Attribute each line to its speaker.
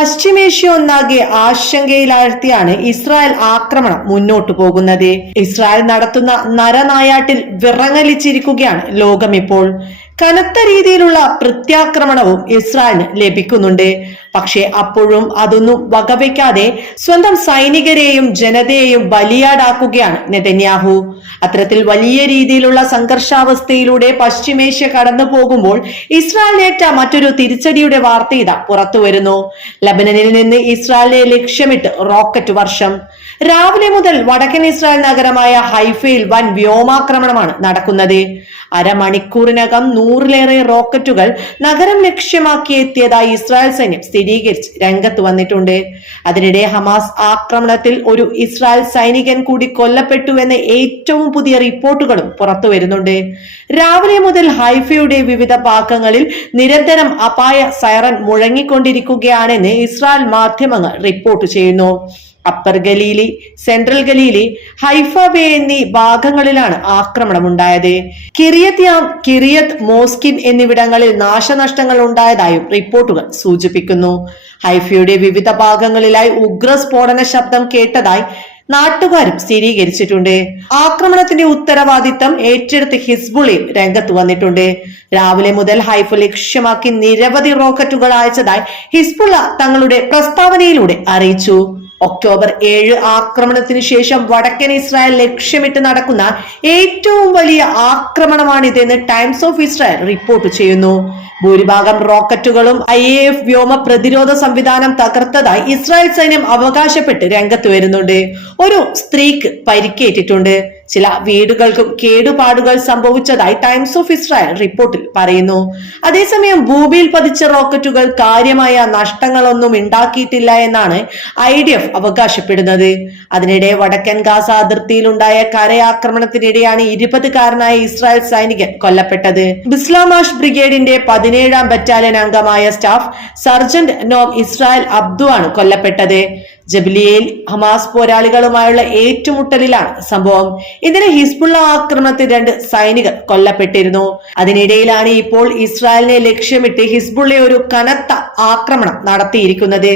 Speaker 1: പശ്ചിമേഷ്യ ഒന്നാകെ ആശങ്കയിലാഴ്ത്തിയാണ് ഇസ്രായേൽ ആക്രമണം മുന്നോട്ടു പോകുന്നത്. ഇസ്രായേൽ നടത്തുന്ന നരനായാട്ടിൽ വിറങ്ങലിച്ചിരിക്കുകയാണ് ലോകം ഇപ്പോൾ കനത്ത രീതിയിലുള്ള പ്രത്യാക്രമണവും ഇസ്രായേലിന് ലഭിക്കുന്നുണ്ട്. പക്ഷേ അപ്പോഴും അതൊന്നും വകവയ്ക്കാതെ സ്വന്തം സൈനികരെയും ജനതയെയും ബലിയാടാക്കുകയാണ് നെതന്യാഹു. അത്തരത്തിൽ വലിയ രീതിയിലുള്ള സംഘർഷാവസ്ഥയിലൂടെ പശ്ചിമേഷ്യ കടന്നു പോകുമ്പോൾ ഇസ്രായേലിനേറ്റ മറ്റൊരു തിരിച്ചടിയുടെ വാർത്ത ഇതാ പുറത്തു വരുന്നു ലബനനിൽ നിന്ന് ഇസ്രായേലിനെ ലക്ഷ്യമിട്ട് റോക്കറ്റ് വർഷം. രാവിലെ മുതൽ വടക്കൻ ഇസ്രായേൽ നഗരമായ ഹൈഫയിൽ വൻ വ്യോമാക്രമണമാണ് നടക്കുന്നത്. അരമണിക്കൂറിനകം നൂറിലേറെ റോക്കറ്റുകൾ നഗരം ലക്ഷ്യമാക്കി എത്തിയതായി ഇസ്രായേൽ സൈന്യം സ്ഥിരീകരിച്ച് രംഗത്ത് വന്നിട്ടുണ്ട്. അതിനിടെ ഹമാസ് ആക്രമണത്തിൽ ഒരു ഇസ്രായേൽ സൈനികൻ കൂടി കൊല്ലപ്പെട്ടു എന്ന ഏറ്റവും പുതിയ റിപ്പോർട്ടുകളും പുറത്തു വരുന്നുണ്ട് രാവിലെ മുതൽ ഹൈഫയുടെ വിവിധ ഭാഗങ്ങളിൽ നിരന്തരം അപായ സൈറൻ മുഴങ്ങിക്കൊണ്ടിരിക്കുകയാണെന്ന് ഇസ്രായേൽ മാധ്യമങ്ങൾ റിപ്പോർട്ട് ചെയ്യുന്നു. Upper Galilee central Galilee Haifa bay എന്നീ ഭാഗങ്ങളിലാണ് ആക്രമണം ഉണ്ടായത് കിറിയത്ത് യാം കിറിയത് മോസ്കിൻ എന്നിവിടങ്ങളിൽ നാശനഷ്ടങ്ങൾ ഉണ്ടായതായും റിപ്പോർട്ടുകൾ സൂചിപ്പിക്കുന്നു. ഹൈഫയുടെ വിവിധ ഭാഗങ്ങളിലായി ഉഗ്ര സ്ഫോടന ശബ്ദം കേട്ടതായി നാട്ടുകാരും സ്ഥിരീകരിച്ചിട്ടുണ്ട്. ആക്രമണത്തിന്റെ ഉത്തരവാദിത്തം ഏറ്റെടുത്ത് ഹിസ്ബുളിയും രംഗത്ത് വന്നിട്ടുണ്ട്. രാവിലെ മുതൽ ഹൈഫ ലക്ഷ്യമാക്കി നിരവധി റോക്കറ്റുകൾ അയച്ചതായി ഹിസ്ബുള്ള തങ്ങളുടെ പ്രസ്താവനയിലൂടെ അറിയിച്ചു. ഒക്ടോബർ ഏഴ് ആക്രമണത്തിന് ശേഷം വടക്കൻ ഇസ്രായേൽ ലക്ഷ്യമിട്ട് നടക്കുന്ന ഏറ്റവും വലിയ ആക്രമണമാണിതെന്ന് ടൈംസ് ഓഫ് ഇസ്രായേൽ റിപ്പോർട്ട് ചെയ്യുന്നു. ഭൂരിഭാഗം റോക്കറ്റുകളും ഐ എ എഫ് വ്യോമ പ്രതിരോധ സംവിധാനം തകർത്തതായി ഇസ്രായേൽ സൈന്യം അവകാശപ്പെട്ട് രംഗത്ത് വരുന്നുണ്ട്. ഒരു സ്ത്രീക്ക് പരിക്കേറ്റിട്ടുണ്ട്. ചില വീടുകൾക്കും കേടുപാടുകൾ സംഭവിച്ചതായി ടൈംസ് ഓഫ് ഇസ്രായേൽ റിപ്പോർട്ടിൽ പറയുന്നു. അതേസമയം ഭൂമിയിൽ പതിച്ച റോക്കറ്റുകൾ കാര്യമായ നഷ്ടങ്ങളൊന്നും ഉണ്ടാക്കിയിട്ടില്ല എന്നാണ് ഐ ഡി എഫ് അവകാശപ്പെടുന്നത്. അതിനിടെ വടക്കൻ ഗാസ അതിർത്തിയിലുണ്ടായ കരയാക്രമണത്തിനിടെയാണ് ഇരുപതുകാരനായ ഇസ്രായേൽ സൈനികൻ കൊല്ലപ്പെട്ടത്. ബിസ്ലാമാഷ് ബ്രിഗേഡിന്റെ പതിനേഴാം ബറ്റാലിയൻ അംഗമായ staff sergeant Noam Israel Abdu ആണ് കൊല്ലപ്പെട്ടത്. ജബിലിയയിൽ ഹമാസ് പോരാളികളുമായുള്ള ഏറ്റുമുട്ടലിലാണ് സംഭവം. ഇതിന് ഹിസ്ബുള്ള ആക്രമണത്തിൽ രണ്ട് സൈനികർ കൊല്ലപ്പെട്ടിരുന്നു. അതിനിടയിലാണ് ഇപ്പോൾ ഇസ്രായേലിനെ ലക്ഷ്യമിട്ട് ഹിസ്ബുള്ള ഒരു കനത്ത ആക്രമണം നടത്തിയിരിക്കുന്നത്.